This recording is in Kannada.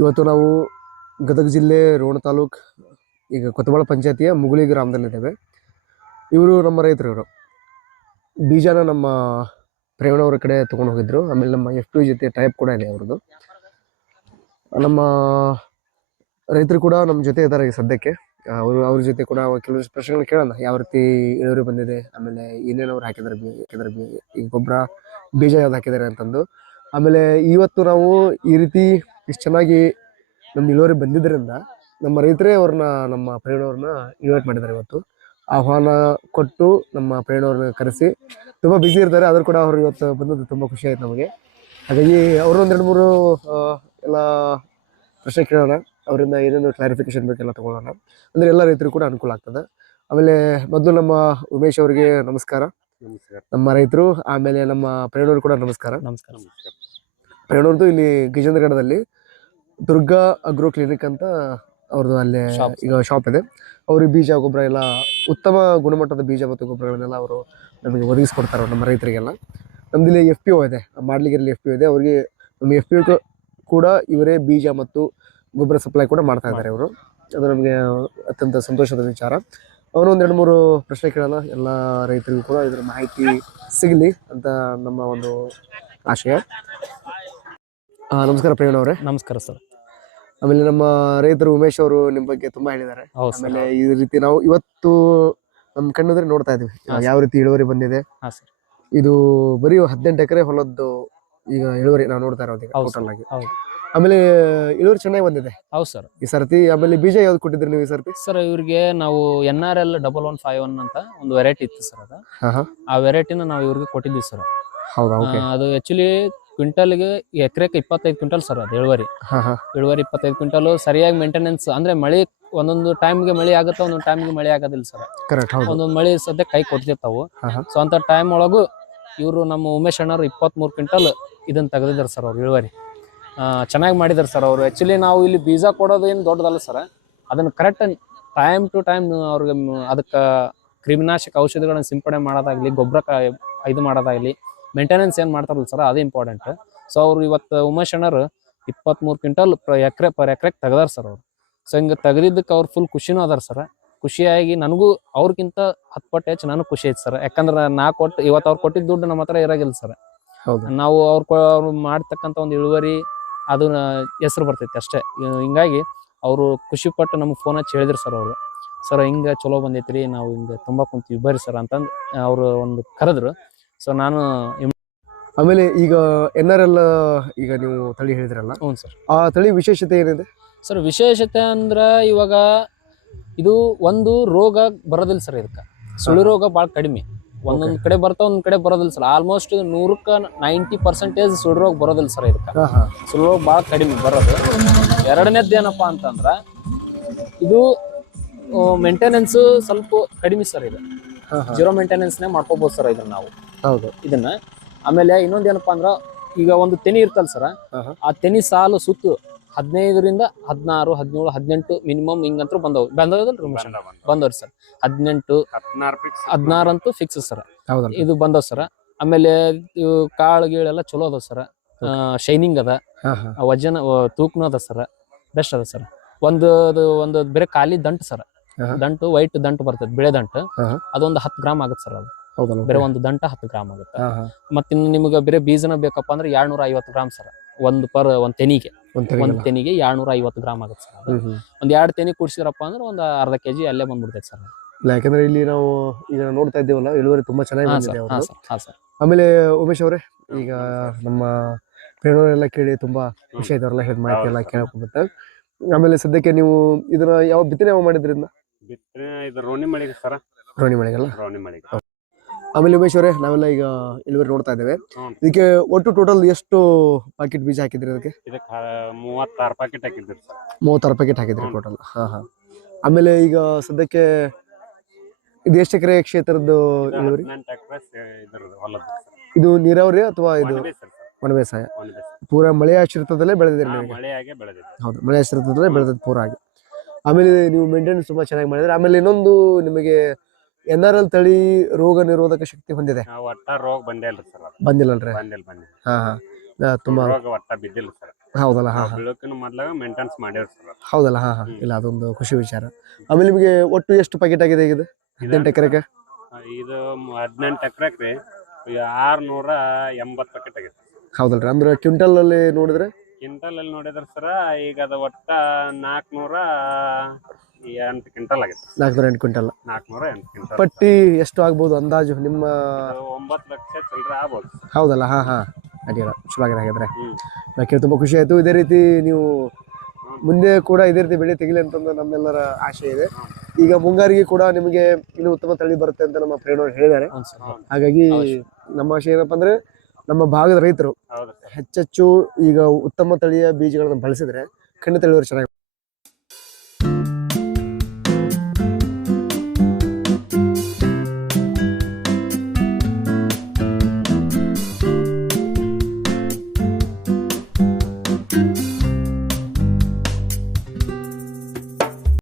ಇವತ್ತು ನಾವು ಗದಗ ಜಿಲ್ಲೆ ರೋಣ ತಾಲೂಕು, ಈಗ ಕೊತ್ತಬಾಳ ಪಂಚಾಯತಿಯ ಮುಗುಳಿ ಗ್ರಾಮದಲ್ಲಿದ್ದೇವೆ. ಇವರು ನಮ್ಮ ರೈತರು ಇವರು ಬೀಜನ ನಮ್ಮ ಪ್ರೇಮನವರ ಕಡೆ ತೊಗೊಂಡು ಹೋಗಿದ್ರು. ಆಮೇಲೆ ನಮ್ಮ ಎಫ್ ಟು ಜೊತೆ ಟೈಪ್ ಕೂಡ ಇದೆ ಅವ್ರದ್ದು. ನಮ್ಮ ರೈತರು ಕೂಡ ನಮ್ಮ ಜೊತೆ ಇದ್ದಾರೆ ಈಗ ಸದ್ಯಕ್ಕೆ. ಅವರು, ಅವ್ರ ಜೊತೆ ಕೂಡ ಕೆಲವೊಂದು ಪ್ರಶ್ನೆಗಳು ಕೇಳೋಣ. ಯಾವ ರೀತಿ ಇಳುವರಿ ಬಂದಿದೆ? ಆಮೇಲೆ ಏನೇನು ಅವ್ರು ಹಾಕಿದ್ದಾರೆ? ಹಾಕಿದ್ದಾರೆ ಈ ಗೊಬ್ಬರ, ಬೀಜ ಯಾವ್ದು ಹಾಕಿದ್ದಾರೆ ಅಂತಂದು. ಆಮೇಲೆ ಇವತ್ತು ನಾವು ಈ ರೀತಿ ಇಷ್ಟು ಚೆನ್ನಾಗಿ ನಮ್ಮ ಇಳುವರಿ ಬಂದಿದ್ದರಿಂದ ನಮ್ಮ ರೈತರೇ ಅವ್ರನ್ನ ನಮ್ಮ ಪ್ರೇರಣವ್ರನ್ನ ಇನ್ವೈಟ್ ಮಾಡಿದ್ದಾರೆ ಇವತ್ತು. ಆಹ್ವಾನ ಕೊಟ್ಟು ನಮ್ಮ ಪ್ರೇರಣವ್ರನ್ನ ಕರೆಸಿ ತುಂಬ ಬ್ಯುಸಿ ಇರ್ತಾರೆ ಆದರೂ ಕೂಡ ಅವ್ರು ಇವತ್ತು ಬಂದದ್ದು ತುಂಬ ಖುಷಿ ಆಯ್ತು ನಮಗೆ. ಹಾಗಾಗಿ ಅವರು ಒಂದೆರಡು ಮೂರು ಎಲ್ಲ ಪ್ರಶ್ನೆ ಕೇಳೋಣ ಅವರಿಂದ ಏನೇನು ಕ್ಲಾರಿಫಿಕೇಶನ್ ಬೇಕೆಲ್ಲ ತೊಗೊಳ್ಳೋಣ. ಅಂದರೆ ಎಲ್ಲ ರೈತರು ಕೂಡ ಅನುಕೂಲ ಆಗ್ತದೆ. ಆಮೇಲೆ ಮೊದಲು ನಮ್ಮ ಉಮೇಶ್ ಅವರಿಗೆ ನಮಸ್ಕಾರ. ನಮಸ್ಕಾರ. ನಮ್ಮ ರೈತರು ಆಮೇಲೆ ನಮ್ಮ ಪ್ರೇರಣವ್ರು ಕೂಡ ನಮಸ್ಕಾರ. ನಮಸ್ಕಾರ. ಪ್ರೇರಣವ್ರದ್ದು ಇಲ್ಲಿ ಗಿಜೇಂದ್ರಗಢದಲ್ಲಿ ದುರ್ಗಾ ಅಗ್ರೋ ಕ್ಲಿನಿಕ್ ಅಂತ ಅವ್ರದ್ದು ಅಲ್ಲೇ ಈಗ ಶಾಪ್ ಇದೆ. ಅವ್ರಿಗೆ ಬೀಜ ಗೊಬ್ಬರ ಎಲ್ಲ ಉತ್ತಮ ಗುಣಮಟ್ಟದ ಬೀಜ ಮತ್ತು ಗೊಬ್ಬರಗಳನ್ನೆಲ್ಲ ಅವರು ನಮಗೆ ಒದಗಿಸ್ಕೊಡ್ತಾರೆ ನಮ್ಮ ರೈತರಿಗೆಲ್ಲ. ನಮ್ದು ಇಲ್ಲಿ ಎಫ್ ಪಿ ಒ ಇದೆ. ಮಾಡ್ಲಿಗಿರಲ್ಲಿ ಎಫ್ ಪಿ ಒ ಇದೆ. ಅವರಿಗೆ ನಮ್ಮ ಎಫ್ ಪಿ ಕೂಡ ಇವರೇ ಬೀಜ ಮತ್ತು ಗೊಬ್ಬರ ಸಪ್ಲೈ ಕೂಡ ಮಾಡ್ತಾ ಇದ್ದಾರೆ ಇವರು. ಅದು ನಮಗೆ ಅತ್ಯಂತ ಸಂತೋಷದ ವಿಚಾರ. ಅವರು ಒಂದೆರಡು ಮೂರು ಪ್ರಶ್ನೆ ಕೇಳಲ್ಲ ಎಲ್ಲ ರೈತರಿಗೂ ಕೂಡ ಇದರ ಮಾಹಿತಿ ಸಿಗಲಿ ಅಂತ ನಮ್ಮ ಒಂದು ಆಶಯ. ನಮಸ್ಕಾರ ಪ್ರವೀಣ್ ಅವರೇ. ನಮಸ್ಕಾರ ಸರ್. ಆಮೇಲೆ ನಮ್ಮ ರೈತರು ಉಮೇಶ್ ಅವರು ನಿಮ್ ಬಗ್ಗೆ ತುಂಬಾ ಹೇಳಿದ್ದಾರೆ. ಹೌದು ಸರ್ ಆಮೇಲೆ ಈ ರೀತಿ ನಾವು ಇವತ್ತು ನಮ್ ಕಣ್ಣುದ್ರೆ ನೋಡ್ತಾ ಇದೀವಿ ಯಾವ ರೀತಿ ಇಳುವರಿ ಬಂದಿದೆ. ಹಾ ಸರ್. ಇದು ಬರೀ ಹದಿನೆಂಟು ಎಕರೆ ಹೊಲದ್ದು ಈಗ ಇಳುವರಿ ನಾವು ನೋಡ್ತಾ ಇರೋದು ಈಗ ಹೌದು ಟೋಟಲ್ ಆಗಿ. ಹೌದು. ಆಮೇಲೆ ಇಳುವರಿ ಚೆನ್ನಾಗಿ ಬಂದಿದೆ. ಹೌದು ಸರ್. ಈ ಸರ್ತಿ ಆಮೇಲೆ ಬೀಜ ಯಾವ್ದು ಕೊಟ್ಟಿದ್ರಿ ನೀವು ಈ ಸರ್ತಿ? ಸರ್ ಇವ್ರಿಗೆ ನಾವು N R L double one five one ಅಂತ ಒಂದು ವೆರೈಟಿ ಇತ್ತು ಸರ್ ಅದು. ಹಾ ಹಾ. ಆ ವೆರೈಟಿನ ನಾವು ಇವ್ರಿಗೆ ಕೊಟ್ಟಿದ್ವಿ ಸರ್. ಹೌದಾ? ಓಕೆ. ಅದು ಆಕ್ಚುಲಿ ಕ್ವಿಂಟಲ್ಗೆ ಎಕರೆಗೆ ಇಪ್ಪತ್ತೈದು ಕ್ವಿಂಟಲ್ ಸರ್ ಅದು ಇಳುವರಿ. ಹಾ ಹಾ. ಇಳುವರಿ ಇಪ್ಪತ್ತೈದು ಕ್ವಿಂಟಲ್ ಸರಿಯಾಗಿ ಮೇಂಟೆನೆನ್ಸ್ ಅಂದ್ರೆ ಮಳೆ ಒಂದೊಂದು ಟೈಮ್ಗೆ ಮಳೆ ಆಗುತ್ತೆ ಒಂದೊಂದು ಟೈಮ್ಗೆ ಮಳೆ ಆಗೋದಿಲ್ಲ ಸರ್. ಕರೆಕ್ಟ್ ಹೌದು. ಒಂದೊಂದು ಮಳೆ ಸದ್ಯ ಕೈ ಕೊಡ್ತಿರ್ತಾವು. ಹಾ ಹಾ. ಸೊ ಅಂತ ಟೈಮ್ ಒಳಗೂ ಇವರು ನಮ್ಮ ಉಮೇಶ್ ಅಣ್ಣವ್ರು ಇಪ್ಪತ್ಮೂರು ಕ್ವಿಂಟಲ್ ಇದನ್ನ ತೆಗೆದಿದ್ದಾರೆ ಸರ್ ಅವ್ರು ಇಳುವರಿ. ಚೆನ್ನಾಗಿ ಮಾಡಿದ್ದಾರೆ ಸರ್ ಅವರು. ಆ್ಯಕ್ಚುಲಿ ನಾವು ಇಲ್ಲಿ ಬೀಜ ಕೊಡೋದು ಏನು ದೊಡ್ಡದಲ್ಲ ಸರ್. ಅದನ್ನು ಕರೆಕ್ಟ್ ಟೈಮ್ ಟು ಟೈಮ್ ಅವ್ರಿಗೆ ಅದಕ್ಕೆ ಕ್ರಿಮಿನಾಶಕ ಔಷಧಿಗಳನ್ನ ಸಿಂಪಡಣೆ ಮಾಡೋದಾಗ್ಲಿ ಗೊಬ್ಬರ ಇದು ಮಾಡೋದಾಗ್ಲಿ ಮೇಂಟೆನೆನ್ಸ್ ಏನು ಮಾಡ್ತಾರಲ್ಲ ಸರ್ ಅದು ಇಂಪಾರ್ಟೆಂಟ್ ಸೊ ಅವ್ರು ಇವತ್ತು ಉಮೇಶ್ ಅಣ್ಣರು ಇಪ್ಪತ್ಮೂರು ಕ್ವಿಂಟಲ್ ಎಕರೆ ಪರ್ ಎಕರೆಗೆ ತೆಗ್ದಾರ ಸರ್ ಅವ್ರು. ಸೊ ಹಿಂಗೆ ತೆಗ್ದಿದ್ದಕ್ಕೆ ಅವ್ರು ಫುಲ್ ಖುಷಿನೂ ಅದಾರ ಸರ್ ಖುಷಿಯಾಗಿ ನನಗೂ ಅವ್ರಿಗಿಂತ ಹತ್ತು ಪಟ್ಟು ಹೆಚ್ಚು ನನಗೆ ಖುಷಿ ಐತೆ ಸರ್ ಯಾಕಂದ್ರೆ ನಾ ಕೊಟ್ಟು ಇವತ್ತು ಅವ್ರು ಕೊಟ್ಟಿದ್ದ ದುಡ್ಡು ನಮ್ಮ ಹತ್ರ ಇರಾಗಿಲ್ಲ ಸರ್ ಹೌದು. ನಾವು ಅವ್ರು ಅವ್ರು ಮಾಡ್ತಕ್ಕಂಥ ಒಂದು ಇಳುವರಿ ಅದನ್ನ ಹೆಸರು ಬರ್ತೈತಿ ಅಷ್ಟೇ. ಹಿಂಗಾಗಿ ಅವರು ಖುಷಿ ಪಟ್ಟು ನಮ್ಗೆ ಫೋನ್ ಹಚ್ಚಿ ಹೇಳಿದ್ರು ಸರ್ ಅವರು. ಸರ್ ಹಿಂಗೆ ಚಲೋ ಬಂದೈತ್ರಿ ನಾವು ಹಿಂಗೆ ತುಂಬ ಕುಂತೀವಿ ಬರ್ರಿ ಸರ್ ಅಂತಂದು ಅವರು ಒಂದು ಕರೆದ್ರು. ಸೊ ನಾನು ಆಮೇಲೆ ಈಗ ಎನ್ ಆರ್ ಎಲ್ ಈಗ ನೀವು ತಳಿ ಹೇಳಿದ್ರಲ್ಲ ಹ್ಞೂ ಸರ್. ಆ ತಳಿ ವಿಶೇಷತೆ ಏನಿದೆ? ಸರ್ ವಿಶೇಷತೆ ಅಂದ್ರೆ ಇವಾಗ ಇದು ಒಂದು ರೋಗ ಬರೋದಿಲ್ಲ ಸರ್ ಇದಕ್ಕೆ. ಸುಳಿ ರೋಗ ಭಾಳ ಕಡಿಮೆ. ಒಂದೊಂದು ಕಡೆ ಬರ್ತಾ ಒಂದ್ ಕಡೆ ಬರೋದಿಲ್ಲ ಸರ್. ಆಲ್ಮೋಸ್ಟ್ ನೂರಕ್ಕೆ ನೈಂಟಿ ಪರ್ಸೆಂಟೇಜ್ ಸುಳಿ ರೋಗ ಬರೋದಿಲ್ಲ ಸರ್ ಇದಕ್ಕೆ. ಹಾ ಹಾ. ಸುಳಿ ರೋಗ ಭಾಳ ಕಡಿಮೆ ಬರೋದು. ಎರಡನೇದ್ದು ಏನಪ್ಪ ಅಂತಂದ್ರೆ ಇದು ಮೇಂಟೆನೆನ್ಸ್ ಸ್ವಲ್ಪ ಕಡಿಮೆ ಸರ್ ಇದು. ಜೀರೋ ಮೇಂಟೆನೆನ್ಸ್ನೇ ಮಾಡ್ಕೋಬೋದು ಸರ್ ಇದನ್ನ ನಾವು. ಹೌದು. ಇದನ್ನ. ಆಮೇಲೆ ಇನ್ನೊಂದ್ ಏನಪ್ಪಾ ಅಂದ್ರ ಈಗ ಒಂದು ತೆನಿ ಇರ್ತಲ್ಲ ಸರ್ ಆ ತೆನಿ ಸಾಲು ಸುತ್ತು ಹದಿನೈದರಿಂದ ಹದಿನಾರು ಹದಿನೇಳು ಹದಿನೆಂಟು ಮಿನಿಮಮ್ ಹಿಂಗಂತೂ ಬಂದವು. ಬಂದವಲ್ರಿ ಬಂದವ್ರಿ ಸರ್. ಹದಿನೆಂಟು ಹದಿನಾರು ಅಂತೂ ಫಿಕ್ಸ್ ಸರ್. ಇದು ಬಂದವ್ ಸರ್. ಆಮೇಲೆ ಕಾಳು ಗೀಳೆಲ್ಲ ಚಲೋ ಅದಾವ ಸರ್. ಶೈನಿಂಗ್ ಅದ. ವಜನ ತೂಕನೂ ಅದ ಸರ್. ಬೆಸ್ಟ್ ಅದ ಸರ್. ಒಂದು ಒಂದು ಬೇರೆ ಖಾಲಿ ದಂಟು ಸರ್. ದಂಟು ವೈಟ್ ದಂಟು ಬರ್ತದೆ ಬಿಳೆ ದಂಟು. ಅದೊಂದು ಹತ್ತು ಗ್ರಾಮ್ ಆಗುತ್ತೆ ಸರ್ ಅದು. ಬೇರೆ ಒಂದು ದಂಟ ಹತ್ತು ಗ್ರಾಮ್ ಆಗುತ್ತೆ. ಮತ್ತಿನ್ನು ಮತ್ತೆ ನಿಮಗೆ ಬೇರೆ ಬೀಜನ ಬೇಕಪ್ಪ ಅಂದ್ರೆ ಎರಡ್ನೂರ ಐವತ್ತು ಗ್ರಾಮ್ ಸರ್ ಒಂದು ಪರ್ ಒಂದ್ ತೆನಿಗೆ. ಒಂದ್. ತೆನಿಗೆ ಎರಡ್ನೂರ ಐವತ್ತು ಗ್ರಾಮ್ ಆಗುತ್ತೆ ಸರ್ ಒಂದ್ ಎರಡು ತೆನಿ ಕುಡ್ಸಿದ್ರಪ್ಪ ಅಂದ್ರೆ ಒಂದು ಅರ್ಧ ಕೆಜಿ ಅಲ್ಲೇ ಬಂದ್ಬಿಡ್ತೈತೆ ಸರ್ ಯಾಕಂದ್ರೆ ಇಲ್ಲಿ ನಾವು ಈಗ ನೋಡ್ತಾ ಇದ್ದೀವಲ್ಲ ಇಳುವರಿ ತುಂಬಾ ಚೆನ್ನಾಗಿ ಬಂದಿದೆ ಸರ್ ಹಾ ಅವ್ರದ್ದು ಸರ್. ಆಮೇಲೆ ಉಮೇಶ್ ಅವರೇ ಈಗ ನಮ್ಮ ಪ್ರೇರಣೆಲ್ಲ ಕೇಳಿ ತುಂಬಾ ಖುಷಿ ಆಯ್ತು ಅವರೆಲ್ಲ ಹೇಳಿದ ಮಾಹಿತಿ ಎಲ್ಲ ಕೇಳ್ಕೊಂಡ್ಬಿಟ್ಟು. ಆಮೇಲೆ ಸದ್ಯಕ್ಕೆ ನೀವು ಇದನ್ನ ಯಾವ ಬಿತ್ತನೆ ಯಾವ ಮಾಡಿದ್ರಿಂದ ಇದನ್ನ? ಬಿತ್ತನೆ ಇದು ರೋಣಿ ಮಳಿಗೆ ಸರ. ರೋಣಿ ಮಳೆಗೆಲ್ಲ? ರೋಣಿ ಮಳಿಗೆ. ಆಮೇಲೆ ಉಮೇಶ್ ಅವರೇ ನಾವೆಲ್ಲ ಈಗ ಇಳುವರಿ ನೋಡ್ತಾ ಇದ್ದೇವೆ. ಹ್ಞೂ ಇದಕ್ಕೆ ಒಟ್ಟು ಟೋಟಲ್ ಎಷ್ಟು ಪ್ಯಾಕೆಟ್ ಬೀಜ ಹಾಕಿದ್ರಿ ಅದಕ್ಕೆ? ಇದಕ್ಕೆ ಮೂವತ್ತಾರು ಪ್ಯಾಕೆಟ್ ಹಾಕಿದ್ರಿ ಸರ್. ಮೂವತ್ತಾರು ಪ್ಯಾಕೆಟ್ ಹಾಕಿದ್ರಿ. ಟೋಟಲ್ ಹಾ ಹಾ. ಆಮೇಲೆ ಈಗ ಸದ್ಯಕ್ಕೆ ಇದು ಎಷ್ಟು ಎಕರೆ ಕ್ಷೇತ್ರದ ಇಳುವರಿ? ಹದಿನೆಂಟು ಎಕರೆ ಇದ್ರದ್ದು ಹೊಲದ್ದು ಇದು ನೀರಾವರಿ ಅಥವಾ ಇದು ಒಣ ಸರ್ ಒಣ ಬೇಸಾಯ? ಪೂರ ಮಳೆ ಆಶ್ರಿತದಲ್ಲೇ ಬೆಳೆದಿದ್ದೀರಿ ನೀವು ಮಳೆಯಾಗೆ ಬೆಳೆದಿದೆ ಹೌದು ಮಳೆ ಆಶ್ರಿತದಲ್ಲೇ ಬೆಳೆದದ್ದು ಪೂರ ಆಗಿ. ಆಮೇಲೆ ನೀವು ಮೇಂಟೆನೆನ್ಸ್ ತುಂಬಾ ಚೆನ್ನಾಗಿ ಮಾಡಿದ್ರೆ ಆಮೇಲೆ ಇನ್ನೊಂದು ನಿಮಗೆ ಎನ್ ಆರ್ ಎಲ್ ತಳಿ ರೋಗ ನಿರೋಧಕ ಶಕ್ತಿ ಹೊಂದಿದೆ? ಆ, ಒಟ್ಟ ರೋಗ ಬಂದೇ ಇಲ್ಲ ಸರ್ ಬಂದಿಲ್ಲಲ್ರಿ ಬಂದಿಲ್ಲ ಬಂದಿಲ್ಲ ಹಾ ಹಾ. ತುಂಬಾ ರೋಗ ಒಟ್ಟ ಬಿದ್ದಿಲ್ಲ ಸರ್. ಹೌದಲ್ಲ ಹಾ ಹಾ. ಬೀಳೋಕಿನ ಮೊದ್ಲಾಗ ಮೇಂಟೆನ್ಸ್ ಮಾಡ್ಯಾರ ಸರ್ ಹೌದಲ್ಲ ಹಾ ಹಾ. ಇಲ್ಲ ಅದೊಂದು ಖುಷಿ ವಿಚಾರ. ಆಮೇಲೆ ನಿಮಗೆ ಒಟ್ಟು ಎಷ್ಟು ಪ್ಯಾಕೆಟ್ ಆಗಿದೆ ಈಗ ಇದು? ಹದಿನೆಂಟು ಎಕರೆಗೆ? ಇದು ಹದಿನೆಂಟು ಎಕರೆಕ್ ರೀ ಆರ್ನೂರ ಎಂಬತ್ತು ಪ್ಯಾಕೆಟ್ ಆಗಿದೆ ಹೌದಲ್ರಿ. ಅಂದ್ರೆ ಕ್ವಿಂಟಲ್ ಅಲ್ಲಿ ನೋಡಿದ್ರೆ? ಕ್ವಿಂಟಲ್ ಅಲ್ಲಿ ನೋಡಿದ್ರ ಸರ ಈಗ ಅದು ಒಟ್ಟ ನಾಲ್ಕನೂರ ಎಂಟು ಕ್ವಿಂಟಲ್ ಆಗಿತ್ತು. ನಾಲ್ಕುನೂರ ಎಂಟು ಕ್ವಿಂಟಲ್. ನಾಲ್ಕುನೂರ ಎಂಟು ಕ್ವಿಂಟಲ್. ಪಟ್ಟಿ ಎಷ್ಟು ಆಗ್ಬೋದು ಅಂದಾಜು ನಿಮ್ಮ ಒಂಬತ್ತು ಲಕ್ಷ ಚಿಲ್ಲರೆ ಆಗ್ಬೋದು. ಹೌದಲ್ಲ? ಹಾ ಹಾ. ಅಡಿಯಲ್ಲ ಚಲೋ ಆಗಿದೆ ಹಾಗಾದ್ರೆ. ಯಾಕೆ ತುಂಬ ಖುಷಿ ಆಯ್ತು. ಇದೇ ರೀತಿ ನೀವು ಮುಂದೆ ಕೂಡ ಇದೇ ರೀತಿ ಬೆಳೆ ತೆಗಿಲಿ ಅಂತಂದು ನಮ್ಮೆಲ್ಲರ ಆಶೆ ಇದೆ. ಈಗ ಮುಂಗಾರಿಗೆ ಕೂಡ ನಿಮಗೆ ಇನ್ನು ಉತ್ತಮ ತಳಿ ಬರುತ್ತೆ ಅಂತ ನಮ್ಮ ಪ್ರೇರಣವ್ರು ಹೇಳಿದ್ದಾರೆ. ಹಾಗಾಗಿ ನಮ್ಮ ಆಶೆ ಏನಪ್ಪಾ ಅಂದ್ರೆ ನಮ್ಮ ಭಾಗದ ರೈತರು ಹೆಚ್ಚೆಚ್ಚು ಈಗ ಉತ್ತಮ ತಳಿಯ ಬೀಜಗಳನ್ನು ಬಳಸಿದ್ರೆ ಖಂಡಿತ ಇಳುವರಿ ಚೆನ್ನಾಗಿ